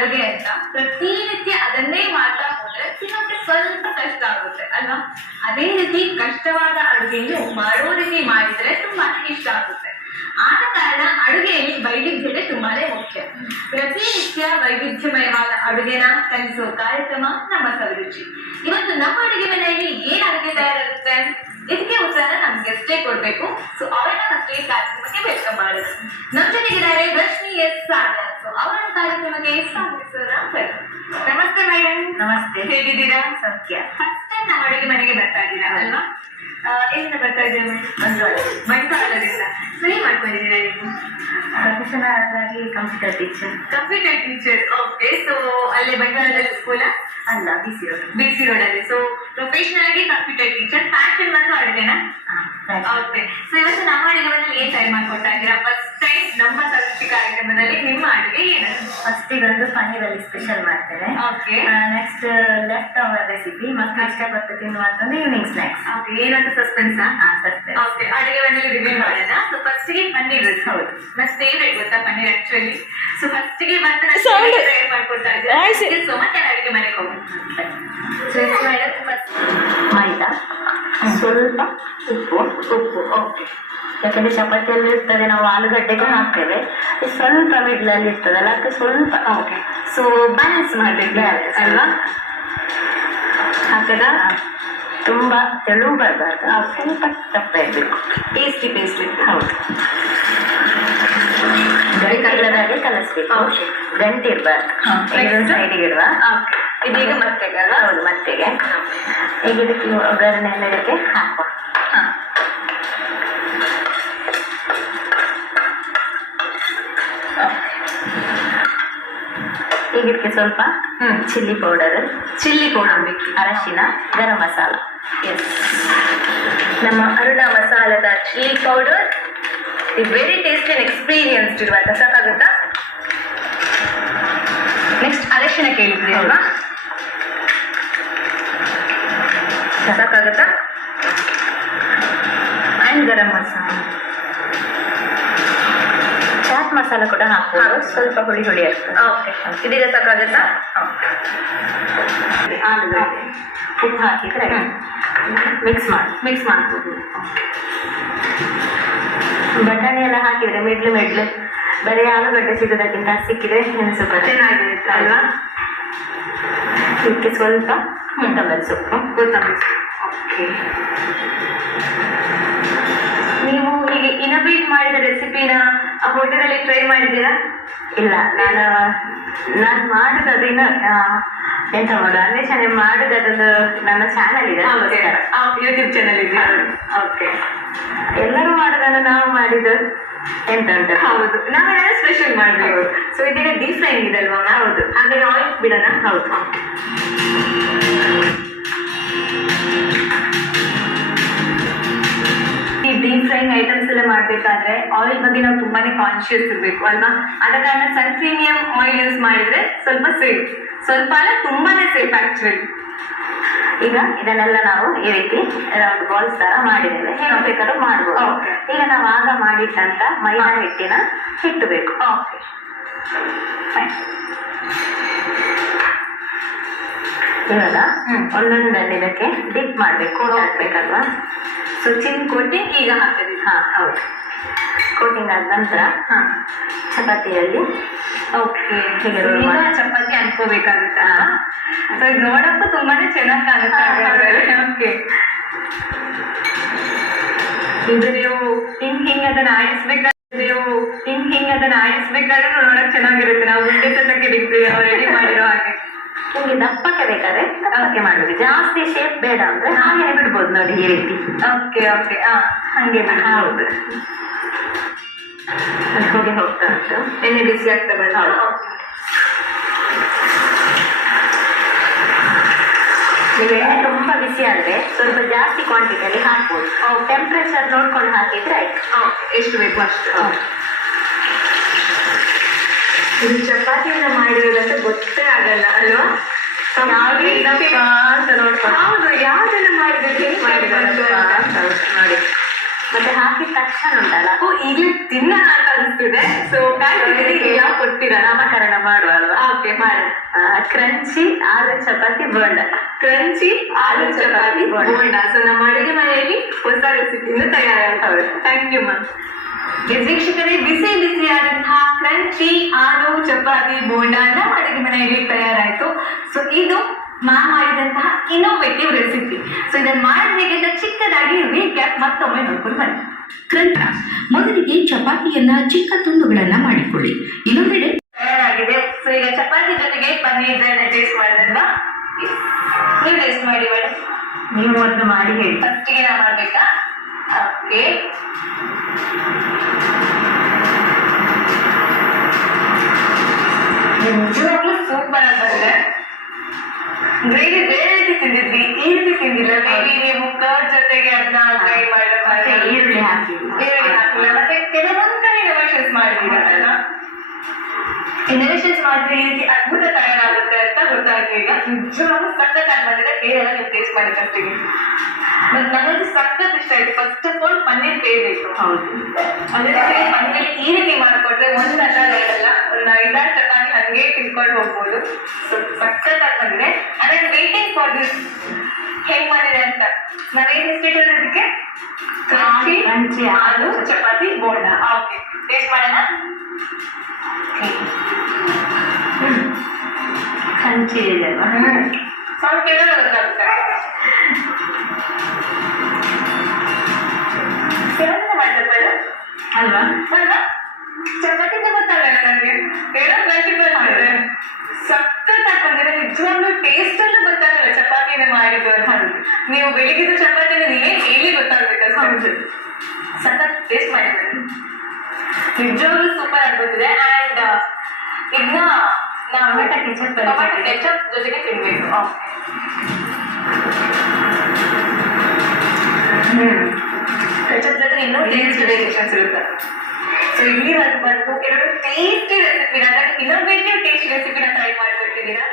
ಅಡುಗೆ ಅಂತ ಪ್ರತಿನಿತ್ಯ ಅದನ್ನೇ ಮಾಡ್ತಾ ಹೋದ್ರೆ ತಿನ್ನೋಕೆ ಸ್ವಲ್ಪ ಕಷ್ಟ ಆಗುತ್ತೆ ಅಲ್ವಾ? ಅದೇ ರೀತಿ ಕಷ್ಟವಾದ ಅಡುಗೆಯನ್ನು ಮಾಡೋ ರೀತಿ ಮಾಡಿದ್ರೆ ತುಂಬಾನೇ ಇಷ್ಟ ಆಗುತ್ತೆ. ಆದ ಕಾರಣ ಅಡುಗೆಯಲ್ಲಿ ವೈವಿಧ್ಯತೆ ತುಂಬಾನೇ ಮುಖ್ಯ. ಪ್ರತಿನಿತ್ಯ ವೈವಿಧ್ಯಮಯವಾದ ಅಡುಗೆನ ಕಲಿಸುವ ಕಾರ್ಯಕ್ರಮ ನಮ್ಮ ಸವಿರುಚಿ. ಇವತ್ತು ನಮ್ಮ ಅಡುಗೆ ಮನೆಯಲ್ಲಿ ಏನ್ ಅಡುಗೆ ತಯಾರಾಗುತ್ತೆ, ಇದಕ್ಕೆ ಉತ್ತರ ನಮ್ ಗೆಸ್ಟೇ ಕೊಡ್ಬೇಕು. ಸೊ ಅವರನ್ನ ಫಸ್ಟ್ ಈ ಕಾರ್ಯಕ್ರಮಕ್ಕೆ ವೆಲ್ಕಮ್ ಮಾಡೋಣ. ನಮ್ ಜೊತೆಗಿದ್ದಾರೆ ರಶ್ಮಿ ಎಸ್ ಸಾಗರ್. ಸೊ ಅವರ ಕಾರ್ಯಕ್ರಮಕ್ಕೆ ಸ್ವಾಗತಿಸೋಣ. ನಮಸ್ತೆ ಮೇಡಮ್. ನಮಸ್ತೆ. ಹೇಗಿದ್ದೀರಾ? ಸತ್ಯ. ಫಸ್ಟ್ ಟೈಮ್ ನಮ್ಮ ಅಡುಗೆ ಮನೆಗೆ ಬರ್ತಾ ಇದ್ದೀರಾ ಅಲ್ವಾ? ಎಲ್ಲಿಂದ ಬರ್ತಾ ಇದ್ದೀರಾ? ಬಂಟ್ವಾಳದಿಂದ. ಸೊ ಏನ್ ಮಾಡ್ಕೊಂಡಿದ್ದೀರಾ ನೀವು? ಪ್ರೊಫೆಷನಲ್ ಆಗಿ computer teacher. Computer teacher. Okay. So ಅಲ್ಲೇ ಬಂಟ್ವಾಳದಲ್ಲಿ ಸ್ಕೂಲ? ಅಲ್ಲ, ಬಿಸಿ ರೋಡ್. ಬಿಸಿ ರೋಡ್ ಅಲ್ಲಿ. ಸೊ ಪ್ರೊಫೆಷನಲ್ ಆಗಿ ಕಂಪ್ಯೂಟರ್ ಟೀಚರ್. ಪ್ಯಾಷನ್ ಬಂದು ಅಡುಗೆನಾ? ಓಕೆ. ಸೊ ಇವತ್ತು ನಮ್ಮ ಅಡುಗೆ ಮನೆಯಲ್ಲಿ ಏನ್ ತಯಾರು ಮಾಡ್ಕೊಡ್ತಾ ಇದ್ದೀರಾ? ಫಸ್ಟ್ ಟೈಮ್ ನಮ್ಮ ಸವಿರುಚಿ ಕಾರ್ಯಕ್ರಮದಲ್ಲಿ ನಿಮ್ಮ ಅಡುಗೆ ಏನದು? ಫಸ್ಟಿಗೆ ಒಂದು ಪನ್ನೀರಲ್ಲಿ ಸ್ಪೆಷಲ್ ಮಾಡ್ತೇನೆ. Okay. Next left over recipe, ಮಕ್ಕಳು ಇಷ್ಟಪಟ್ಟು ತಿನ್ನುವಂತಂದ್ರೆ ಈವ್ನಿಂಗ್ ಸ್ನಾಕ್ಸ್. ಓಕೆ. ಏನಂತ ಸಸ್ಪೆನ್ಸ್? ಸಸ್ಪೆನ್ಸ್. ಓಕೆ. ಅಡುಗೆ ಮನೆಯಲ್ಲಿ ರಿವ್ಯೂ ಮಾಡೋಣ. ಸೊ ಫಸ್ಟಿಗೆ ಪನ್ನೀರ್. ಹೌದು. ನನ್ನ ಫೇವ್ರೇಟ್ ಗೊತ್ತಾ ಪನ್ನೀರ್ ಆಕ್ಚುಲಿ. ಸೊ ಫಸ್ಟಿಗೆ ಬಂದು ತಯಾರು ಮಾಡ್ಕೊಡ್ತಾ ಇದ್ದೀರಾ. ಸೊ ಮತ್ತೆ ಅಡುಗೆ ಮನೆಗೆ ಹೋಗೋಣ. ಮೈದಾ, ಸ್ವಲ್ಪ ಉಪ್ಪು. ಓಕೆ. ಯಾಕಂದ್ರೆ ಚಪಾತಿಯಲ್ಲಿ ಇರ್ತದೆ, ನಾವು ಆಲೂಗಡ್ಡೆಗೂ ಹಾಕ್ತೇವೆ. ಸ್ವಲ್ಪ ಮಿಡ್ಲಲ್ಲಿ ಇರ್ತದಲ್ಲ, ಅದಕ್ಕೆ ಸ್ವಲ್ಪ. ಓಕೆ. ಸೊ ಬ್ಯಾಲೆನ್ಸ್ ಮಾಡಬೇಕು ಅಲ್ವಾ? ಹಾಕದ ತುಂಬಾ ತೆಳು ಬರಬಾರ್ದು, ಸ್ವಲ್ಪ ದಪ್ಪ ಇರಬೇಕು. ಪೇಸ್ಟ್ರಿ. ಹೌದು. ಗರಿಕಲ್ಲದಾಗೆ ಕಲಿಸ್ಬೇಕು. ಗಂಟು ಇರಬಾರ್ದು. ಇದೊಂದು ಸೈಡಿಗೆ ಇಡುವ. ಇದೀಗ ಮತ್ತೆಗೆ ಅಲ್ವಾ? ಹೌದು, ಮತ್ತೆಗೆ. ಈಗ ಇದಕ್ಕೆ ಒಗ್ಗರಣೆ ಇದಕ್ಕೆ ಹಾಕುವ. ಈಗ ಇದಕ್ಕೆ ಸ್ವಲ್ಪ ಚಿಲ್ಲಿ ಪೌಡರ್ ಬೇಕು, ಅರಶಿನ, ಗರಂ ಮಸಾಲ. ಎಸ್, ನಮ್ಮ ಅರುಣ ಮಸಾಲದ chilli powder very tasty and experienced ಇರುವಂತ ಸಾಕಾಗುತ್ತಾ? ನೆಕ್ಸ್ಟ್ ಅರಶಿನ ಕೇಳಿದ್ರಿ ಅಲ್ವಾ? ಸಾಕಾಗುತ್ತಾ? ಅಂಡ್ ಗರಂ ಮಸಾಲ, ಚಾಟ್ ಮಸಾಲ ಕೂಡ ಹಾಕ್ಬೋದು, ಸ್ವಲ್ಪ ಹುಳಿ ಇರ್ತದೆ. ಓಕೆ. ಇದೀಗ ಸಾಕಾಗುತ್ತಾ? ಆಲೂಗಡ್ಡೆ ಉಪ್ಪು ಹಾಕಿದ್ರೆ ಮಿಕ್ಸ್ ಮಾಡ್ಬೋದು. ಬಟಾಣಿ ಎಲ್ಲ ಹಾಕಿದ್ರೆ ಮಿಡ್ಲು ಬರೀ ಆಲೂಗಡ್ಡೆ ಸಿಗೋದಕ್ಕಿಂತ ಸಿಕ್ಕಿದ್ರೆ ಸ್ವಲ್ಪ ಚೆನ್ನಾಗಿರುತ್ತೆ ಅಲ್ವಾ? ಇದಕ್ಕೆ ಸ್ವಲ್ಪ ಕೊತ್ತಂಬರಿ ಸೊಪ್ಪು. ಓಕೆ. ನೀವು ಈಗ ಇನೋವೇಟ್ ಮಾಡಿದ ರೆಸಿಪಿನ ಹೋಟೆಲಲ್ಲಿ ಟ್ರೈ ಮಾಡಿದ್ದೀರಾ? ಇಲ್ಲ, ನಾನು ಮಾಡುದು ಅದೇನು ಎಂತ ಮಾಡೋದು ಅನ್ವೇಷಣೆ ಮಾಡುದು, ಅದೊಂದು ನನ್ನ ಚಾನಲ್ ಇದೆ, ಯೂಟ್ಯೂಬ್ ಚಾನಲ್ ಇದೆ. ಓಕೆ. ಎಲ್ಲರೂ ಮಾಡೋದನ್ನು ನಾವು ಮಾಡಿದ್ದು ಎಂತ ಉಂಟು. ಹೌದು, ನಾವೇನಾದ್ರೂ ಸ್ಪೆಷಲ್ ಮಾಡಬೇಕು. ಸೊ ಇದೀಗ ಡೀಪ್ ಫ್ರೈ ಇದೆ ಅಲ್ವಾ? ಹೌದು. ಹಾಗಾದ್ರೆ ಆಯಿಲ್ ಬಿಡೋಣ. ಹೌದು. ಈ ಡೀಪ್ ಫ್ರೈಂಗ್ ಐಟಮ್ಸ್ ಎಲ್ಲ ಮಾಡಬೇಕಾದ್ರೆ ಆಯಿಲ್ ಬಗ್ಗೆ ನಾವು ತುಂಬಾನೇ ಕಾನ್ಶಿಯಸ್ ಇರಬೇಕು ಅಲ್ವಾ? ಆದ ಕಾರಣ ಸನ್ ಪ್ರೀಮಿಯಂ ಆಯಿಲ್ ಯೂಸ್ ಮಾಡಿದ್ರೆ ಸ್ವಲ್ಪ ಸೇಫ್. ಸ್ವಲ್ಪ ಅಲ್ಲ, ತುಂಬಾನೇ ಸೇಫ್ ಆಕ್ಚುಲಿ. ಈಗ ಇದನ್ನೆಲ್ಲ ನಾವು ಈ ರೀತಿ ರೌಂಡ್ ಬಾಲ್ಸ್ ತರ ಮಾಡಿದ್ದೇವೆ. ಹೇಗೆ ಬೇಕಾದ್ರೂ ಮಾಡ್ಬೋದು. ಈಗ ನಾವು ಆಗ ಮಾಡಿಟ್ಟಂತ ಮೈದಾ ಹಿಟ್ಟಿನ ಹಿಟ್ಟು ಬೇಕು. Okay, fine. ಇವಾಗ ಒಂದೊಂದಲ್ಲಿ ಇದಕ್ಕೆ ಡಿಪ್ ಮಾಡಬೇಕು, ಹಾಕ್ಬೇಕಲ್ವಾ? ಸೊ ಚಿನ್ ಕೋಟಿಂಗ್ ಈಗ ಹಾಕಿದ್ವಿ. ಹೌದು. ಕೋಟಿಂಗ್ ಆದ ನಂತರ ಚಪಾತಿಯಲ್ಲಿ ಓಕೆ ಚಪಾತಿ ಅನ್ಕೋಬೇಕಾಗುತ್ತಾ? ಸೊ ಇದು ನೋಡಕ್ಕೂ ತುಂಬಾನೇ ಚೆನ್ನಾಗಿ ಕಾಣುತ್ತೆ. ಓಕೆ. ಇದು ನೀವು ಹಿಂಗ್ ಅದನ್ನ ಆಡಿಸ್ಬೇಕಾದ್ರೆ ನೋಡಕ್ ಚೆನ್ನಾಗಿರುತ್ತೆ. ನಾವು ಉಂಡೆ ಸತಕ್ಕೆ ರೆಡಿ ಮಾಡಿರೋ ಹಾಗೆ. ನಿಮಗೆ ದಪ್ಪಕ್ಕೆ ಬೇಕಾದ್ರೆ ದಪ್ಪಕ್ಕೆ ಮಾಡಬೇಕು, ಜಾಸ್ತಿ ಶೇಪ್ ಬೇಡ ಅಂದ್ರೆ ಹಾಗೆ ಬಿಡ್ಬೋದು ನೋಡಿ ಈ ರೀತಿ. ಓಕೆ. ಹಂಗೆ ಹೌದು. ಅದು ಹೋಗ್ತಾ ಉಂಟು, ಎಣ್ಣೆ ಬಿಸಿ ಆಗ್ತಾ ಬಂತು. ನೀವು ಎಣ್ಣೆ ತುಂಬಾ ಬಿಸಿ ಆದ್ರೆ ಸ್ವಲ್ಪ ಜಾಸ್ತಿ ಕ್ವಾಂಟಿಟಿಯಲ್ಲಿ ಹಾಕ್ಬೋದು. ಟೆಂಪ್ರೇಚರ್ ನೋಡ್ಕೊಂಡು ಹಾಕಿದ್ರೆ ಆಯ್ತು. ಎಷ್ಟು ಬೇಕು ಅಷ್ಟು. ಇದು ಚಪಾತಿಯಿಂದ ಮಾಡಿರೋದಂತ ಗೊತ್ತೇ ಆಗಲ್ಲ ಅಲ್ವಾ? ಅಂತ ನೋಡ್ಕೊಂಡು ಹೌದು, ಯಾವ್ದೆಲ್ಲ ಮಾಡಿದ್ರೆ ನೋಡಿ. ಮತ್ತೆ ಹಾಕಿದ ತಕ್ಷಣ ಉಂಟಲ್ಲ, ಈಗ ತಿನ್ನ ಅಂತ ಅನಿಸ್ತಿದೆ. ಸೊ ಯಾವ ಕೊಡ್ತೀರಾ? ನಾಮಕರಣ ಮಾಡುವ ಅಲ್ವಾ? ಓಕೆ ಮಾಡಿ. Crunchy aloo chapati bonda. Crunchy aloo chapati bonda. So ನಮ್ಮ ಅಡುಗೆ ಮನೆಯಲ್ಲಿ ಹೊಸ ರೆಸಿಪಿಯಿಂದ ತಯಾರಾಗ್ತವೆ. Thank you ma'am. ವೀಕ್ಷಕರೇ, ಬಿಸಿ ಬಿಸಿಯಾದಂತಹ ಕ್ರಂಚಿ ಆಲೂ ಚಪಾತಿ ಬೋಂಡ ನಮ್ಮ ಅಡುಗೆ ಮನೆಯಲ್ಲಿ ತಯಾರಾಯಿತು. ಸೊ ಇದು ಮ್ಯಾಮ್ ಮಾಡಿದಂತಹ ಇನ್ನೋವೇಟಿವ್ ರೆಸಿಪಿ. ಸೊ ಇದನ್ನು ಮಾಡಿದ ಹೇಗೆ ಅಂತ ಚಿಕ್ಕದಾಗಿ ರೀಕ್ಯಾಪ್ ಮತ್ತೊಮ್ಮೆ ನೋಡ್ಕೊಂಡು ಬನ್ನಿ. ಮೊದಲಿಗೆ ಚಪಾತಿಯನ್ನ ಚಿಕ್ಕ ತುಂಡುಗಳನ್ನ ಮಾಡಿಕೊಳ್ಳಿ. ಇನ್ನೊಂದೆಡೆ ತಯಾರಾಗಿದೆ. ಸೊ ಈಗ ಚಪಾತಿ ಜೊತೆಗೆ ಪನ್ನೀರ್ ಟೇಸ್ಟ್ ಮಾಡಿದ್ರಲ್ವಾ? ನೀವು ಟೇಸ್ಟ್ ಮಾಡಿ ಮೇಡಮ್. ನೀವು ಒಂದು ಮಾಡಿ ಹೇಳಿ. ಫಸ್ಟಿಗೆ ನಾವು ಮಾಡ್ಬೇಕಾ? ಓಕೆ. ನಿಜವಾಗ್ಲೂ ಸೂಪರ್ ಆಗಿ ಬಂದಿದೆ. ಗ್ರೇವಿ ಬೇರೆ ರೀತಿ ತಿಂದಿದ್ವಿ, ಈ ರೀತಿ ತಿಂದಿಲ್ಲ. ಮೇಬಿ ನೀವು ಕರ್ಡ್ ಜೊತೆಗೆ ಅದನ್ನ ಟ್ರೈ ಈರುಳ್ಳಿ ಹಾಕಿ ಈರುಳ್ಳಿ ಹಾಕಿಲ್ಲ. ಮತ್ತೆ ಕೆಲವೊಂದು ಕಡೆ ಇನೋವೇಷನ್ಸ್ ಮಾಡಿದೀರಲ್ಲ, ಇನೋವೇಷನ್ಸ್ ಮಾಡಿದ್ರೆ ಈ ರೀತಿ ಅದ್ಭುತ ತಯಾರಾಗುತ್ತೆ ಅಂತ ಗೊತ್ತಾಯ್ತು. ಈಗ ನಿಜವಾಗ್ಲೂ ಸಖತ್ತಾಗಿ ಬಂದಿದೆ. ಬೇರೆಲ್ಲ ನೀವು ಟೇಸ್ಟ್ ಮಾಡಿ ಫಸ್ಟಿಗೆ. ಬಟ್ ನನಗಂತೂ ಸಖತ್ ಇಷ್ಟ ಆಯ್ತು. ಫಸ್ಟ್ ಆಫ್ ಆಲ್ ಪನ್ನೀರ್ ಬೇಕು. ಹೌದು. ಅದೇ ಜೊತೆಗೆ ಪನ್ನೀರ್ ಈ ರೀತಿ ಮಾಡ್ಕೊಟ್ರೆ ಒಂದಲ್ಲ ಎರಡಲ್ಲ ಒಂದು 5-6 ಚಪಾತಿ ಹಂಗೆ ತಿನ್ಕೊಂಡು ಹೋಗ್ಬೋದು. ಸೊ ಸಖತ್ತಾಗಿ ಬಂದಿದೆ. ಅದೇ ವೇಟಿಂಗ್ ಫಾರ್ ದಿಸ್ ಹೆಂಗ್ ಮಾಡಿದೆ ಅಂತ. ನಾವೇನ್ ಇಸ್ಟಿಟ್ಟು ಅದಕ್ಕೆ crunchy aloo chapati bonda. Okay, taste ಮಾಡೋಣ. ಕ್ರಂಚಿ ಇದೆ ಅಲ್ವಾ? ಸ್ವಲ್ಪ ಕೇಳೋದು ಗೊತ್ತಾಗುತ್ತೆ. ಅಲ್ವಾ? ಚಪಾತಿಂದ ಗೊತ್ತಾಗಲ್ಲ ನನಗೆ. ಏನೋ ಕ್ರಂಚಿಬಲ್ ಮಾಡಿದ್ರೆ ಸಖತ್ತಾಗಿ ಬಂದಿದೆ. ನಿಜವಾಗ್ಲೂ ಟೇಸ್ಟ್ ಅಲ್ಲೂ ಗೊತ್ತಾಗಲ್ಲ ಚಪಾತಿನ ಮಾಡಿದ್ದು ಅಂತ. ನೀವು ಬೆಳಿಗ್ಗೆದು ಚಪಾತಿನ ನೀವೇ ಹೇಳಿ ಗೊತ್ತಾಗ್ಬೇಕು. ಹೌದು, ಸಖತ್ ಟೇಸ್ಟ್ ಮಾಡಿದ್ರೆ ನಿಜವಾಗ್ಲೂ ಸೂಪರ್ ಆಗಿ ಬಂದಿದೆ. ಅಂಡ್ ಇದನ್ನ ನಾವು ಟೊಮೆಟೊ ಕೆಚಪ್ ಜೊತೆಗೆ ತಿನ್ಬೇಕು. ಕೆಚಪ್ ಜೊತೆ ಇನ್ನೂ ಟೇಸ್ಟ್ ವೇರಿಯೇಷನ್ಸ್ ಇರುತ್ತೆ. ಸೊ ಇಲ್ಲಿವರೆಗೂ ಬಂದು ಕೆಲವು ಟೇಸ್ಟಿ ರೆಸಿಪಿನ, ಇನ್ನೋವೇಟಿವ್ ಟೇಸ್ಟ್ ರೆಸಿಪಿನ ಟ್ರೈ ಮಾಡ್ಕೊಳ್ತಿದ್ದೀರಾ.